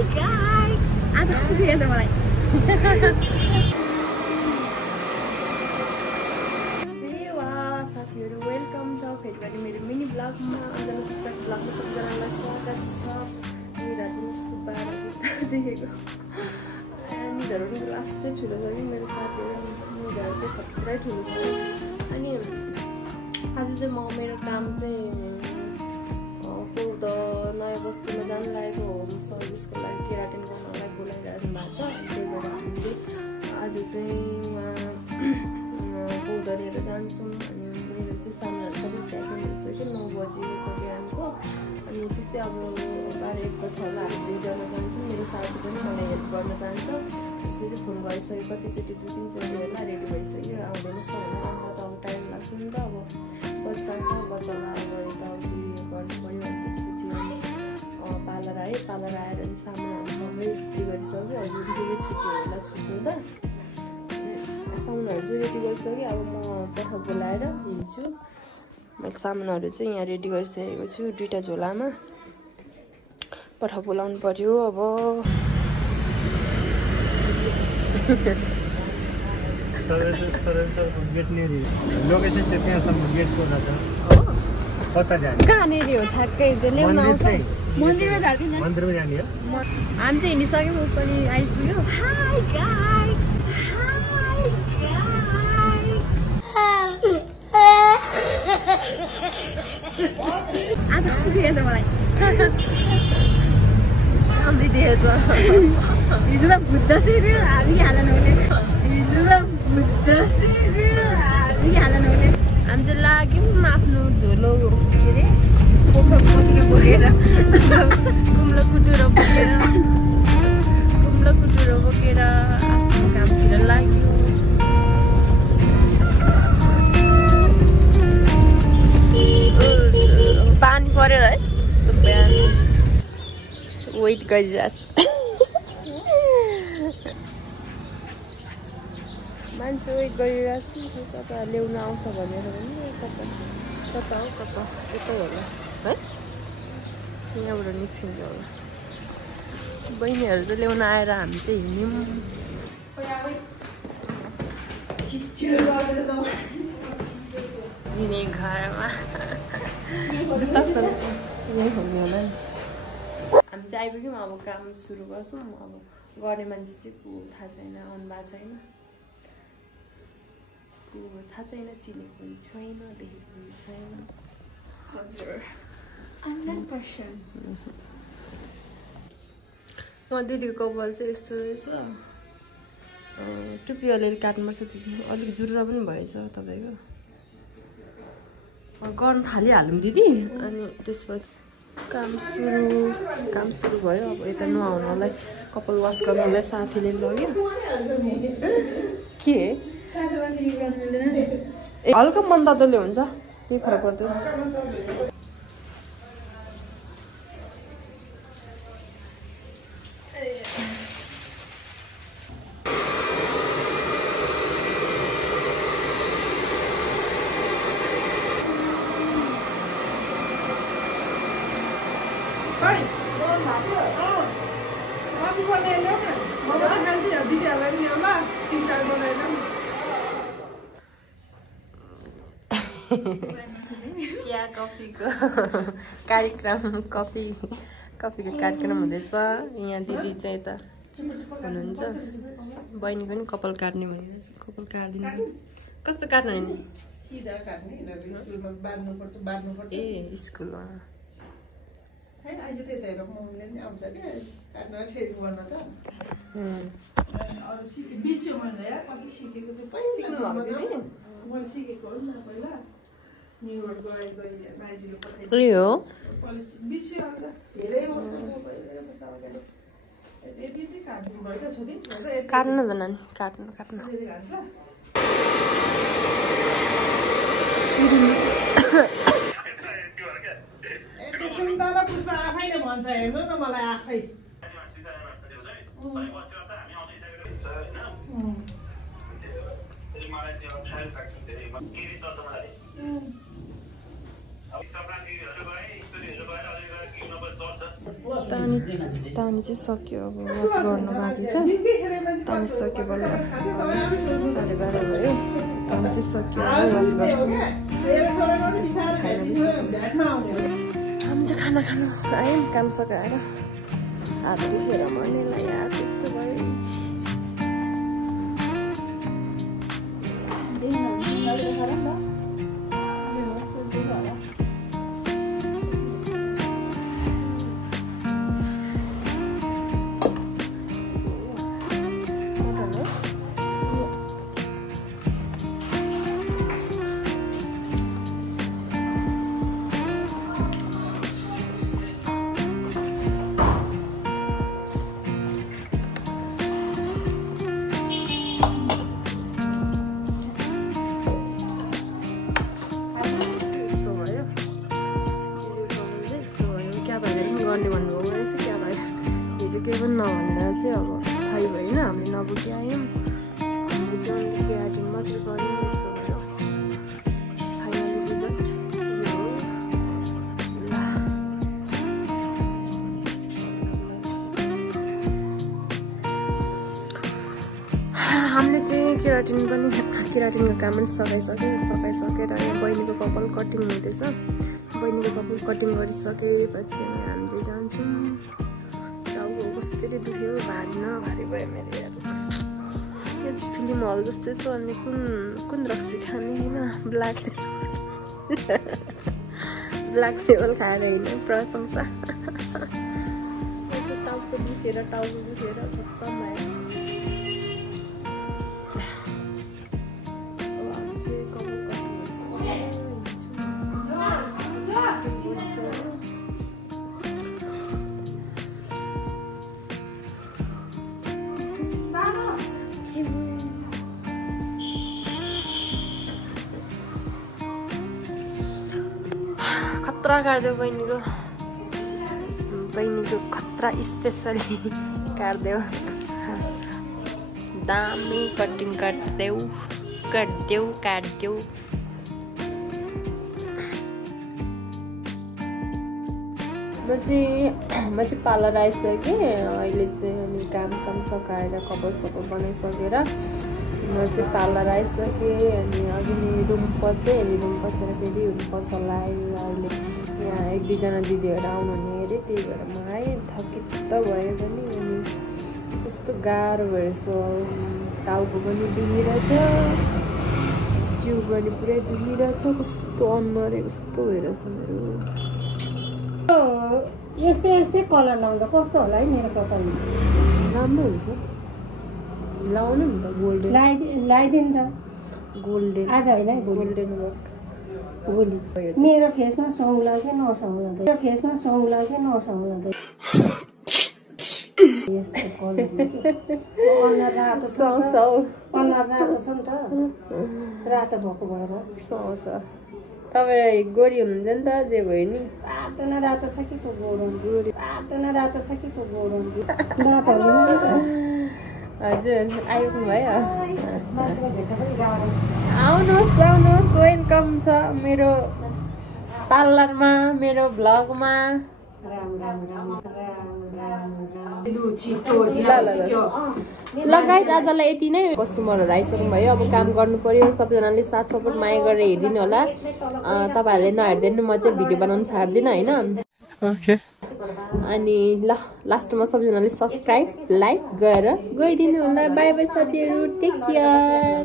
high guys आज कस्तो फिरेछ मलाई सेवा साथीहरु वेलकम छ फेरि पनि मेरो मिनी ब्लगमा अन्जली सुब्बा ब्लगमा सबैजनालाई स्वागत छ निधारको कस्तो बाह्र देखेको निधार पनि लास्टै ठुलो छ कि मेरो साथीहरु निधार चाहिँ खत्रै ठुलो छ अनि आज चाहिँ म मेरो काम चाहिँ नयाँ बस्तीमा जान लागेको होम सर्भिसको लागि केराटिन गर्नलाई बोलाइरहनु भएको छ त्यही भएर हामीले आज चाहिँ पौधा लिएर जान्छौँ अनि मेरो चाहिँ सामानहरू सबै प्याकिङ भइसक्यो 9 बजी छ बिहानको अनि त्यस्तै अब 12-1 बजी होला हामी दुईजना जान्छौँ मेरो साथी पनि मलाई हेल्प गर्न जान्छ उसले चाहिँ फोन गरिसक्यो कतिचोटि 2-3 चोटि होला रेडी भइसक्यो आउँदैनस् न भनेर मलाई त अब टाइम लाग्छ नि त अब बच्चा छ बच्चालाई अब यताउति गर्नु पऱ्यो अनि त्यसपछि पार्लर आयो पार्लर आएर अनि सामानहरू सबै रेडी गरिसक्यो हजुरदेखि छुट्टी होला छुट्नु त सामानहरू चाहिँ रेडी गरिसक्यो अब म पठ बोलाएर हिँड्छु मैले सामानहरू चाहिँ यहाँ रेडी गरिसकेको छु 2टा झोलामा पठ बोलाउनु पर्यो अब लोकेसन चाहिँ त्यहाँसम्म गेटको रहेछ कता जाने कहाँनिर हो ठ्याक्कै ल्याउन आउँछ मन्दिरमा जाने मन्दिरमा जाने हो हामी चाहिँ हिँडिसक्यौँ ऊ पनि आइपुग्यो हाई गाइस हाई गाइस आज कस्तो देखेछ मलाई राम्रै देखेछ हिजो त बुद्ध सिक्यो हामी हाल्न हुने हिजो त बुद्ध सिक्यो हामी हाल्न हुने हामी चाहिँ लाग्यौँ आफ्नो झोलो के अरे पोखर बोकेर कुम्लो कुटुरो बोकेर आफ्नो कामतिर लाग्यो पानी परेर है बिहान वेट गरिरहेको छु मान्छे वेट गरिरहेको छु कता ल्याउन आउँछ भनेर पनि कता कता हो कता यता होला है यहाँबाट निस्किन्छ होला बहिनीहरू चाहिँ ल्याउन आएर हामी चाहिँ हिँड्यौँ दिने घरमा यहीँ हुने होला नि हामी चाहिँ आइपुग्यौँ अब काम सुरु गर्छौँ अब गर्ने मान्छे चाहिँ को थाहा छैन आउनु भएको छैन को थाहा छैन चिनेको पनि छैन देखेको पनि छैन हजुर 100% दिदीको कपाल चाहिँ यस्तो रहेछ टुप्पी अलिअलि काट्नुपर्छ दिदी अलिक जुर्रा पनि भएछ तपाईँको गर्नु थालिहालौँ दिदी अनि त्यसपछि काम सुरु भयो अब यता नुहाउनलाई कपाल वास गर्नलाई साथीले लग्यो के हल्का मनतातोले हुन्छ केही फरक पर्दैन चिया कफीको कार्यक्रम कफीको कार्यक्रम हुँदैछ यहाँ दिदी चाहिँ यता हुनुहुन्छ बहिनी पनि कपाल काट्ने भन्दैछ कपाल काट्दिनु कस्तो काट्नु नि सिधा काट्ने स्कुलमा बाँध्नुपर्छ ए स्कुलमा अहिले त्यही भएर मम्मीले नि आउँछ क्या काट्न छेड गर्न त अरू बिर्स्यो मैले कति सिकेको थियो पहिला मैले सिकेको हो नि पहिला न्युयोर्क गएर माइजीले पठाइदियो बिर्स्यो धेरै वर्ष यति काट्नु भयो क्या छोरी काट्नु त नानी काट्नु सुन्तला पुष्पा आफैले भन्छ हेर्नु न मलाई आफै तानी चाहिँ सक्यो अब वास गर्नु बाँकी छ तानी सक्यो बल्ल 12:30 भयो तानी चाहिँ सक्यो अब वास गर्छु हामी चाहिँ खाना खानु आयौँ काम सकाएर हात दुखेर मर्नेलाई यार त्यस्तो भयो नभनेर चाहिँ अब थाहै भएन हामीले नबुझी आयौँ हामीले चाहिँ क्याटिङ मात्रै गऱ्यौँ यस्तो भयो फाइनली रिजल्ट हामीले चाहिँ केराटिनको काम पनि सकाइसकेर यहाँ बहिनीको कपाल कटिङ हुँदैछ बहिनीको कपाल कटिङ गरिसकेपछि हामी चाहिँ जान्छौँ कस्तरी दुख्यो भारी नभारी भयो मेरो यार यो चाहिँ फिल्म हल जस्तै छ अनि कुन रक्सी खाने होइन ब्ल्याक लेभल खाएर होइन प्रशंसा टाउको दुखेर खत्तम भयो खतरा काट्देऊ बहिनीको खतरा स्पेसली काट्देऊ दामी कटिङ काट्देऊ म चाहिँ पार्लर आइसकेँ अहिले चाहिँ अनि काम सकाएर कपाल बनाइसकेर म चाहिँ पार्लर आइसकेँ अनि अघि रुम पसेँ अनि रुम पसेर फेरि पसल आयो अहिले यहाँ 1-2जना दिदीहरू आउनुहुने अरे त्यही भएर म आएँ थकित त भयो पनि अनि कस्तो गाह्रो भएछ टाउको पनि दुखिरहेछ जिउ पनि पुरै दुखिरहेछ कस्तो अनुहारै कस्तो भइरहेछ मेरो यस्तै कलर लाउँदा कस्तो होला है मेरो कपालमा राम्रो हुन्छ लाउनु नि त गोल्डन लगाइदिनु त गोल्डन आज होइन गोल्डन वर्क भोलि मेरो फेसमा सौला चाहिँ नसौलाँदै यस्तो कलर अनुहार रातो छ नि त रातो भएको भएर सुहाउँछ तपाईँ गोरी हुनुहुन्छ नि त जे भयो नि रातो न रातो छ कि को गोरो हजुर आइपुग्नु भयो आउनुहोस् वेलकम छ मेरो पार्लरमा मेरो भ्लगमा लगायत आजलाई यति नै कस्टमरहरू आइसक्नु भयो अब काम गर्नु पर्यो सबैजनाले साथ सपोर्ट माया गरेर हेरिदिनु होला तपाईँहरूले नहेरिदिनु म चाहिँ भिडियो बनाउनु छाड्दिनँ होइन अनि ल लास्टमा सबैजनाले सब्सक्राइब लाइक गरेर गइदिनु होला बाई बाई साथीहरू टेक केयर